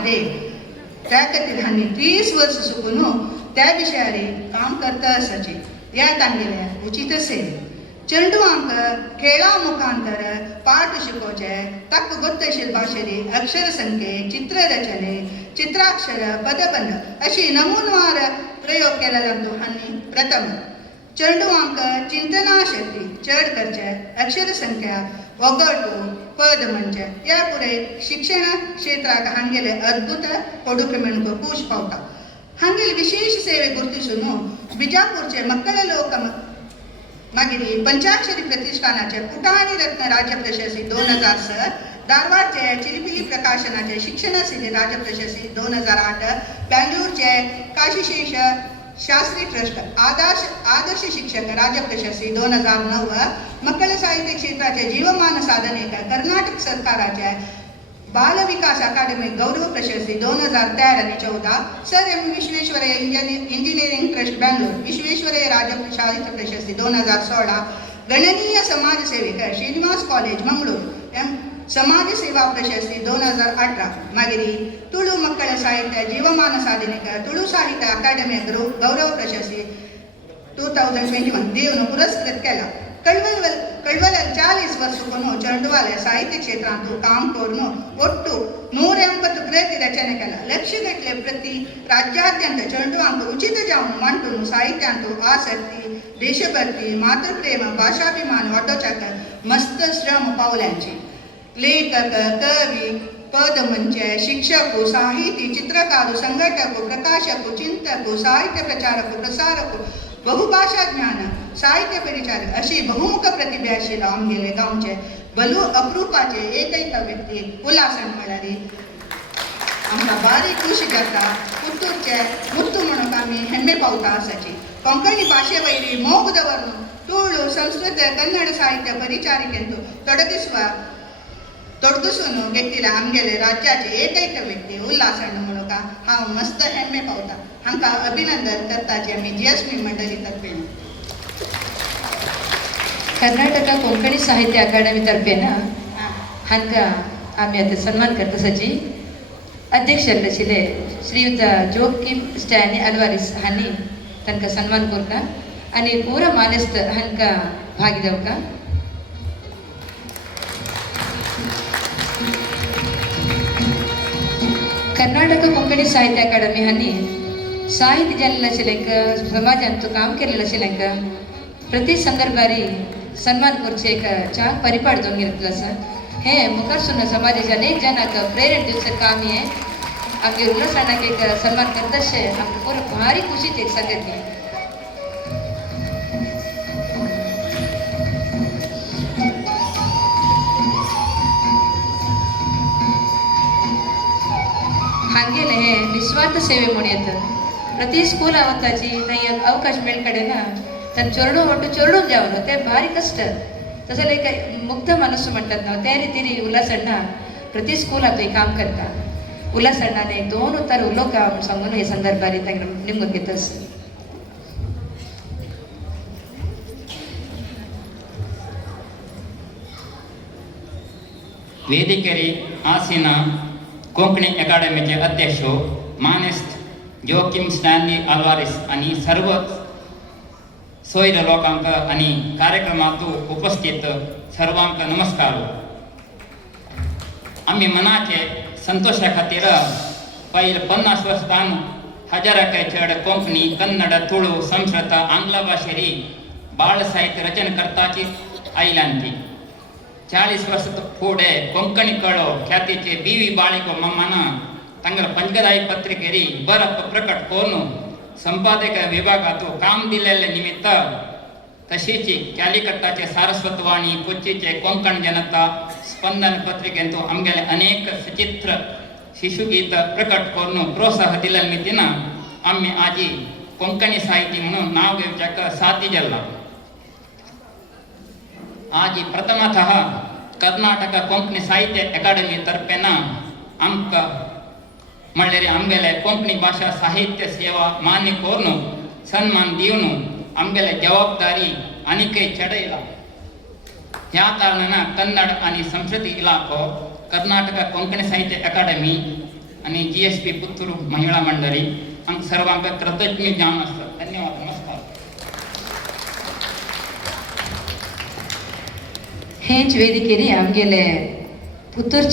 देख त्या खातीर हांणी तीस वर्स सुकून त्या विशयार काम करता आसाची ह्या तांगेल्या उचित सेवे चेंडू आमकां खेळा मुखांतर पाठ शिकोवचे ताका गोत्तशीर भाशेरी अक्षर संख्ये चित्ररचने चित्राक्षर पदबंध अशी नमुनवार प्रयोग केला जातो हांणी प्रथम चेंडू आमकां चिंतना शक्ती चड करचे अक्षर संख्या वगळटू पद म्हणजे या पुरे शिक्षण क्षेत्राक हांगेले अद्भुत कोडूक मेळूंक खूश पावता हांगेले विशेष सेवे गुर्तिसून बिजापूरचे मक्कल लोक मागीर पंचाक्षरी प्रतिष्ठानाचे पुटाणी रत्न राज्य प्रशस्ती दोन हजार स धारवाडचे चिलिपिली प्रकाशनाचे शिक्षण सिद्धी राज्य प्रशस्ती दोन हजार आठ बँगलोरचे काशीशेष शास्त्री ट्रस्ट आदर्श आदर्श शिक्षक राज्य प्रशस्ती दोन हजार नऊ मक्कल साहित्य क्षेत्राचे जीवमान साधनेक कर्नाटक सरकाराचे बाल विकास अकादमी गौरव प्रशस्ती दोन हजार तेरा आणि चौदा सर एम विश्वेश्वरय्य इंजिनि- इंजिनिअरिंग ट्रस्ट बँगलोर विश्वेश्वरय्य राज्य साहित्य प्रशस्ती दोन हजार सोळा गणनीय समाजसेविक श्रीनिवास कॉलेज मंगळूर एम ಸಮಾಜ ಸೇವಾ ಪ್ರಶಸ್ತಿ ದೋನ್ ಹಜಾರ್ अठरा ಮಗಿರಿ. ತುಳು ಮಕ್ಕಳ ಸಾಹಿತ್ಯ, ಜೀವಮಾನ ಸಾಧನೆಗ ತುಳು ಸಾಹಿತ್ಯ ಅಕಾಡೆಮಿ ಅಂದರು ಗೌರವ ಪ್ರಶಸ್ತಿ ಟೂ ತೌಸಂಡ್ ಟ್ವೆಂಟಿ ಒನ್ ದೇವನು ಪುರಸ್ಕೃತ ಕೆಲ ಕಳ್ವಲ್ ಕಳ್ವಲ ಚಾಲೀಸ್ ವರ್ಷಕ್ಕೂ ಚಂಡುವಾಲ ಸಾಹಿತ್ಯ ಕ್ಷೇತ್ರ ಅಂತೂ ಕಾಮಕೋರ್ನು ಒಟ್ಟು ನೂರ ಎಂಬತ್ತು ಕೃತಿ ರಚನೆ ಕೆಲ ಲಕ್ಷಗಟ್ಟಲೆ ಪ್ರತಿ ರಾಜ್ಯಾದ್ಯಂತ ಚಂಡುವಾಂಕ ಉಚಿತ ಜಾಮು ಮಂಟು ಸಾಹಿತ್ಯ ಅಂತೂ ಆಸಕ್ತಿ, ದೇಶಭಕ್ತಿ, ಮಾತೃಪ್ರೇಮ, ಭಾಷಾಭಿಮಾನ ಆಟೋಚಕ ಮಸ್ತ ಶ್ರಮ पावल्यांची लेखक कवी पद म्हणजे शिक्षक हो, साहित्य चित्रकार हो, संघटक हो, प्रकाशक चिंतक साहित्य प्रचारक प्रसारक बहुभाषा ज्ञान साहित्य परिचार अशी बहुमुख प्रतिभा प्रतिभेशी लावून गेले गावचे. बलू अपरूपाचे एकैक व्यक्ती उल्हासन म्हणाली आमकां बारीक खुशी जाता पुतूरचे मुत्तू म्हणून आमी हेम्मे पावता आसाची कोंकणी भाशे वयली मोग दवरून तुळू संस्कृत कन्नड साहित्य परिचारिकेंतू तडकिस्वा दोडकुसून घेतिला आमगेले राज्याचे एकैक व्यक्ती उल्हासण मुळोका हांव मस्त हेम्मे पावता. हांकां अभिनंदन करताचे आमी जीएसमी मंडळी तर्फेन कर्नाटक कोंकणी साहित्य अकादमी तर्फेन हांकां आमी आतां सन्मान करता सजी अध्यक्ष आशिल्ले श्रीयुत जोकीम स्टॅनी अल्वारीस हांणी तांकां सन्मान करता आनी पुरा मानेस्त हांकां भाग दिवका कर्नाटक कोंकणी साहित्य अकादमी हांणी साहित्य जाल्लें आशिल्लें समाजांत काम केल्लें आशिल्लें प्रति संदर्भारी सन्मान करचे एक चांग परिपाड जावन घेतलो आसा हे मुखार सुद्दां समाजाच्या अनेक जनाक प्रेरण दिवचें काम हे आमगे उल्हासाणाक एक सन्मान करताशे आमकां पुरो भारी खुशीची एक संगती हे निस्वार्थ सेवे म्हणून येतात प्रति स्कूल आवताची थंय अवकाश मेळ कडेना तर चोरडून म्हणतो चोरडून जावन ते भारी कष्ट तसं लायक मुक्त माणूस म्हणतात ना त्या रितीने उल्हासण्णा प्रति स्कूल आपले काम करता उल्हासण्णाने एक दोन उतार उलोवका सांगून हे संदर्भात तांकां निमून घेतस ವೇದಿಕೆರಿ ಆಸೀನ कोंकणी अकादमीचे अध्यक्ष मानेस्त जोकिम स्टॅनली आल्वारीस आणि सर्व सोयर लोकांक आणि कार्यक्रमात उपस्थित सर्वांक नमस्कार. आम्ही मनाचे संतोषा खातीर पहिल पन्नास वर्सां हजाराके चड कोंकणी कन्नड तुळू संस्कृत आंग्ल भाशेरी बाळ साहित्य रचनकर्ताची करताची ಚಾಳೀಸ್ ವರ್ಷದ ಫೂಡೆ ಖ್ಯಾತಿ ಚೆ ಬಿ ವಿ ಬಾಳಿಕೊ ಮಮ್ಮನ ತಂಗಳ ಪಂಚದಾಯಿ ಪತ್ರಿಕೆರಿ ಇಬ್ಬರ ಪ್ರಕಟ್ ಕೋನು ಸಂಪಾದಕ ವಿಭಾಗ ಅಥವಾ ಕಾಮ್ ದಿಲ್ಲೆಲ್ಲ ನಿಮಿತ್ತ ತಶೀಚಿ ಕ್ಯಾಲಿಕಟ್ಟಾಚೆ ಸಾರಸ್ವತವಾಣಿ ಕೊಚ್ಚಿಚೆ ಕೊಂಕಣ ಜನತ ಸ್ಪಂದನ ಪತ್ರಿಕೆ ಅಂತೂ ಹಮ್ಗೆಲೆ ಅನೇಕ ಸಚಿತ್ರ ಶಿಶುಗೀತ ಪ್ರಕಟ್ ಕೋನು ಪ್ರೋತ್ಸಾಹ ದಿಲ್ಲಲ್ ಮಿತ್ತಿನ ಅಮ್ಮೆ ಆಜಿ ಕೊಂಕಣಿ ಸಾಹಿತ್ಯವನ್ನು ನಾವು ಚಾಕ ಸಾಧ್ಯಲ್ಲ ಆಗಿ ಪ್ರಥಮತಃ ಕರ್ನಾಟಕ ಕೊಂಕಣಿ ಸಾಹಿತ್ಯ ಅಕಾಡೆಮಿ ತರ್ಪೇನ ಅಂಕ ಮಳ್ಳರಿ ಅಂಬೆಲೆ ಕೊಂಕಣಿ ಭಾಷಾ ಸಾಹಿತ್ಯ ಸೇವಾ ಮಾನ್ಯ ಕೋರ್ನು ಸನ್ಮಾನ್ ದೀವ್ನು ಅಂಬೆಲೆ ಜವಾಬ್ದಾರಿ ಅನಿಕೆ ಚಡ ಇಲ್ಲ ಯಾ ಕಾರಣನ ಕನ್ನಡ ಅನಿ ಸಂಸ್ಕೃತಿ ಇಲಾಖೆ ಕರ್ನಾಟಕ ಕೊಂಕಣಿ ಸಾಹಿತ್ಯ ಅಕಾಡೆಮಿ, ಅನಿ ಜಿ ಎಸ್ ಪಿ ಪುತ್ತೂರು ಮಹಿಳಾ ಮಂಡಳಿ, ಅಂಕ ಸರ್ವಾಂಗ ಕೃತಜ್ಞ ಜ್ಞಾನಸ್ಥ ಹೆಂಚ್ ವೇದಿಕೆನಿ ಅವಂಗೆಲೆ ಪುತ್ತೂರು